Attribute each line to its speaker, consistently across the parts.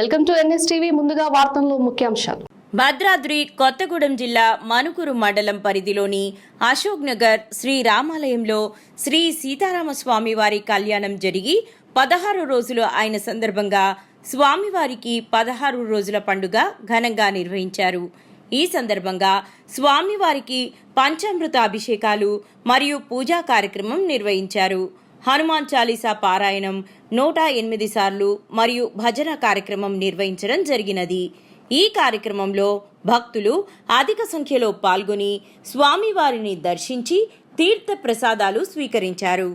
Speaker 1: Welcome to NS TV. ముందుగా వార్తల్లో ముఖ్యాంశాలు.
Speaker 2: భద్రాద్రి కొత్తగూడెం జిల్లా మనుగురు మండలం పరిధిలోని అశోక్ నగర్ శ్రీ రామాలయంలో శ్రీ సీతారామస్వామి వారి కళ్యాణం జరిగి పదహారు రోజులు అయిన సందర్భంగా స్వామివారికి పదహారు రోజుల పండుగ ఘనంగా నిర్వహించారు. ఈ సందర్భంగా స్వామివారికి పంచామృత అభిషేకాలు మరియు పూజా కార్యక్రమం నిర్వహించారు. హనుమాన్ చాలీసా పారాయణం నూట ఎనిమిది సార్లు మరియు భజన కార్యక్రమం నిర్వహించడం జరిగినది. ఈ కార్యక్రమంలో భక్తులు అధిక సంఖ్యలో పాల్గొని స్వామివారిని దర్శించి తీర్థ ప్రసాదాలు స్వీకరించారు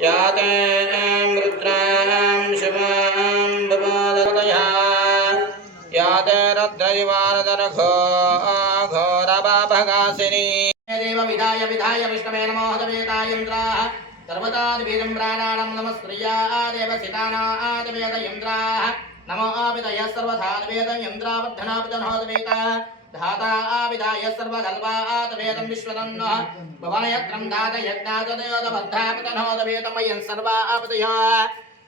Speaker 3: या ते रुद्रां शिवां बभोधया या ते रुद्रैवारदर्घो घोरपापगासिनी देव विधाय विधाय विष्णवे नमो हतवेदायन्द्राः सर्वदाद्वेदं प्राणानं नमस्क्रियादेव सितानाद्वेद इन्द्राः नमो आविदय सर्वधाद्वेद इन्द्रावर्धनावधनोद्वेद धाता आविदाय सर्वगल्वाद्वेदं विश्वदन्नः भवनयत्रं दात यज्ञातदेवदबद्धापितनोद्वेदमयं सर्वा आपदय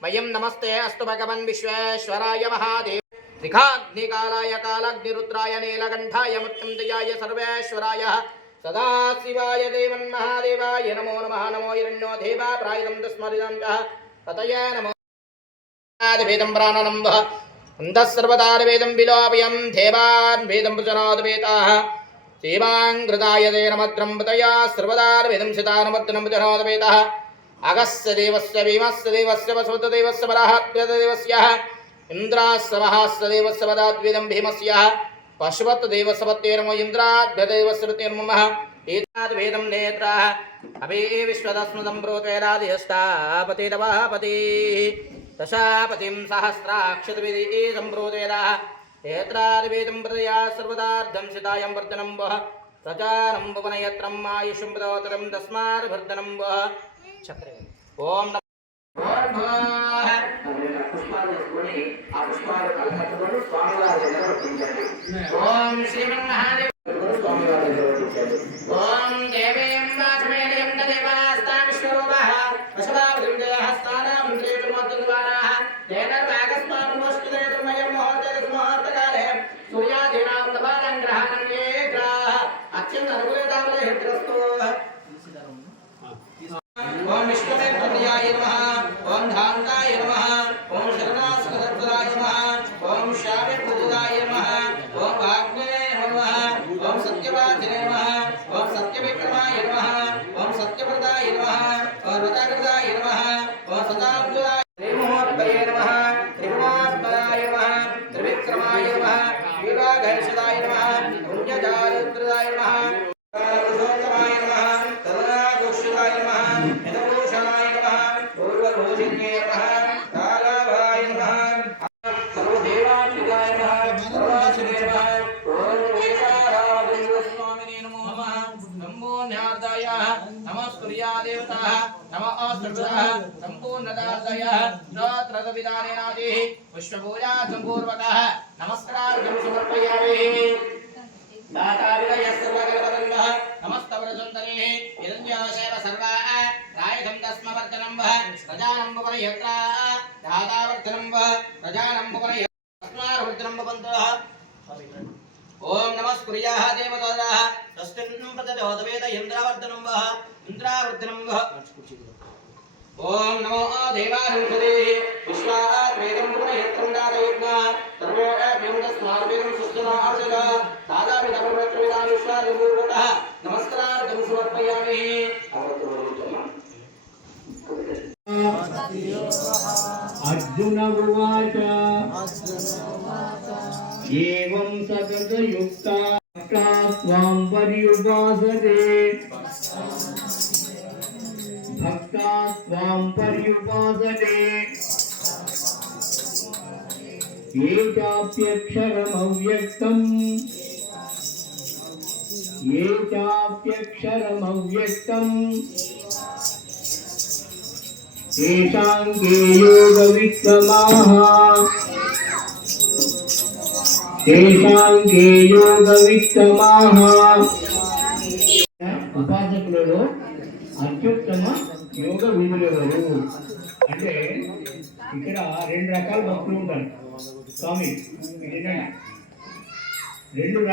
Speaker 3: वयं नमस्ते अस्तु भगवन् विश्वेश्वराय महादेव त्रिखाग्निकालाय कालाग्निरुद्राय नीलकण्ठाय मृत्युञ्जयाय सर्वेश्वराय सदाशिवाय देवन्महादेवाय नमो नमः नमो हिरण्यो देवा प्रायुधं स्मरितं च ततये नमो वेदं అందసర్వతారవేదం విలోపయం దేవాన్ వేదం వచనాదవేతాః దేవాంగృతాయతే నమద్రం పతయా సర్వదారవేదం శతానమద్రం వచనాదవేతః అగస్య దేవస్య భీమస్య దేవస్య వసుత దేవస్య వరాహత్య దేవస్య. ఇంద్రాస్వహాస్య దేవస్య వదాద్వేదం భీమస్య. పశువత్ దేవసవత్తేర్మో ఇంద్రాద్భ్యదేవశ్రుతిర్మ ఏతాద్వేదం నేత్రా. అభి విశ్వదస్మృతం బ్రోతేరాదిష్టాపతిరవాపతి नेत्राः अभि विश्वदस्मदं प्रोतेरादिहस्तापतिरवापति दशापतिं सहस्राक्षतविधि सम्प्रोतेराः नेत्राद्वेदं प्रदया सर्वदार्धं सितायं वर्धनं वः प्रचारं भुवनयत्रम् आयुषं प्रदोतरं तस्माद्भर्धनं वः चक्रे ॐ नमः ఓం శ్రీమన్మహాదేవ ఓం सदाय नमः पुण्यजारुद्रदाय नमः पुरुषोत्तमाय नमः सर्वनागोक्षिताय नमः यदपुरुषाय नमः पूर्वभूषिन्ये नमः कालाभाय नमः सर्वदेवात्मिकाय नमः सर्वासुरे नमः पूर्ववेदारावृन्दस्वामिने नमो नमः नमो न्यार्दाय नमः सूर्यादेवताः नमः आस्तुतः सम्पूर्णदार्दय त्रत्रविदानेनादिः पुष्पपूजा सम्पूर्वकः नमस्कारं समर्पयामि यत्र दातावर्धनं वा प्रजानं भुवन अस्मारुद्रं भवन्तः ओम नमः सूर्याः देवताः तस्मिन् प्रददोदवेद इन्द्रावर्धनं वः इन्द्रावर्धनं वः ओम नमो देवानन्दे विश्वात् वेदं पुनयत्रं दातयज्ञा सर्वे अभ्यं तस्मात् वेदं सुस्तनार्जगा दादा विदं प्रत्रविदां
Speaker 4: विश्वादिपूर्वतः नमः అర్జున ఉవాచ. ఏం సతతయుక్త. స్వాం పర్యుపాసతే. భక్తా స్వాం పర్యుపాసతే. ఏ చాప్యక్షరమవ్యక్తం चाप्यक्षरमव्यक्तम् तेषां के योगविक्रमाः తేషాంకే యోగ విత్తమాహ ఉపాసకులలో అత్యుత్తమ యోగ విధులెవరు అంటే ఇక్కడ రెండు రకాల భక్తులు ఉంటారు స్వామి ఇది వినండి. రెండు రకాల